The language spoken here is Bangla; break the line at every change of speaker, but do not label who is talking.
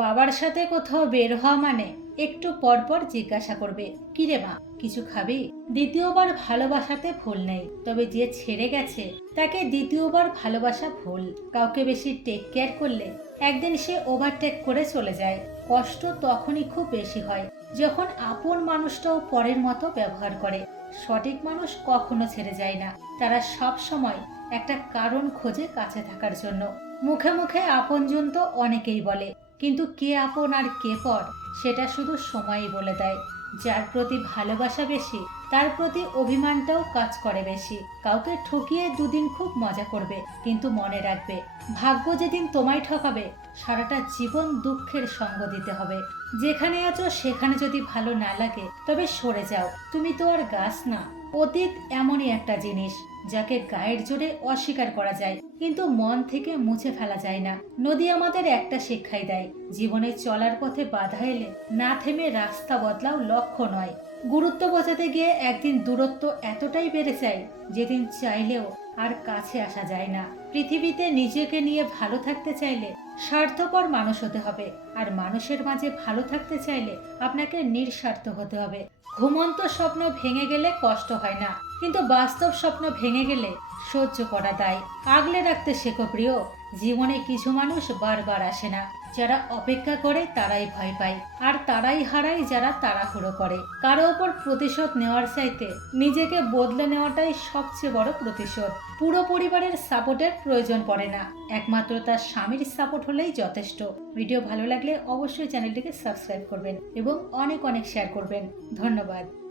বাবার সাথে কোথাও বের হওয়া মানে একটু পর পর জিজ্ঞাসা করবে, কিরে মা, কিছু খাবি? দ্বিতীয়বার ভালোবাসাতে ভুল নেই, তবে যে ছেড়ে গেছে, তাকে দ্বিতীয়বার ভালোবাসা ভুল। কাউকে বেশি টেক কেয়ার করলে একদিন সে ওভারটেক করে চলে যায়। কষ্ট তখনই খুব বেশি হয়, যখন আপন মানুষটাও পরের মতো ব্যবহার করে। সঠিক মানুষ কখনো ছেড়ে যায় না, তারা সব সময় একটা কারণ খোঁজে কাছে থাকার জন্য। মুখে মুখে আপনজন তো অনেকেই বলে কিন্তু কে আপন আর কে পর, সেটা শুধু সময়ই বলে দেয়। যার প্রতি ভালোবাসা বেশি, তার প্রতি অভিমানটাও কাজ করে বেশি। কাউকে ঠকিয়ে দুদিন খুব মজা করবে, কিন্তু মনে রাখবে, ভাগ্য যেদিন তোমায় ঠকাবে, সারাটা জীবন দুঃখের সঙ্গ দিতে হবে। যেখানে আছো, সেখানে যদি ভালো না লাগে, তবে সরে যাও। তুমি তো আর গাছ না, অতীত এমনই একটা জিনিস। যাকে গায়ের জোরে অস্বীকার করা যায়, কিন্তু মন থেকে মুছে ফেলা যায় না। নদী আমাদের একটা শিক্ষাই দেয়, জীবনে চলার পথে বাধা এলে না থেমে রাস্তা বদলাও লক্ষ্য নয়। গুরুত্ব বোঝাতে গিয়ে একদিন দূরত্ব এতটাই বেড়ে যায়, যেদিন চাইলেও আর কাছে আসা যায় না। পৃথিবীতে নিজেকে নিয়ে ভালো থাকতে চাইলে স্বার্থপর মানুষ হতে হবে, আর মানুষের মাঝে ভালো থাকতে চাইলে আপনাকে নিঃস্বার্থ হতে হবে। ঘুমন্ত স্বপ্ন ভেঙে গেলে কষ্ট হয় না। কিন্তু বাস্তব স্বপ্ন ভেঙে গেলে সহ্য করা দায়। আগলে রাখতে শেখো প্রিয়, জীবনে কিছু মানুষ বারবার আসে না। যারা অপেক্ষা করে, তারাই ভয় পায়। আর তারাই হারায় যারা তাড়াহুড়ো করে। কারও ওপর প্রতিশোধ নেওয়ার চাইতে নিজেকে বদলে নেওয়াটাই সবচেয়ে বড় প্রতিশোধ। পুরো পরিবারের সাপোর্টের প্রয়োজন পড়ে না। একমাত্র তার স্বামীর সাপোর্ট হলেই যথেষ্ট। ভিডিও ভালো লাগলে অবশ্যই চ্যানেলটিকে সাবস্ক্রাইব করবেন এবং অনেক অনেক শেয়ার করবেন। ধন্যবাদ।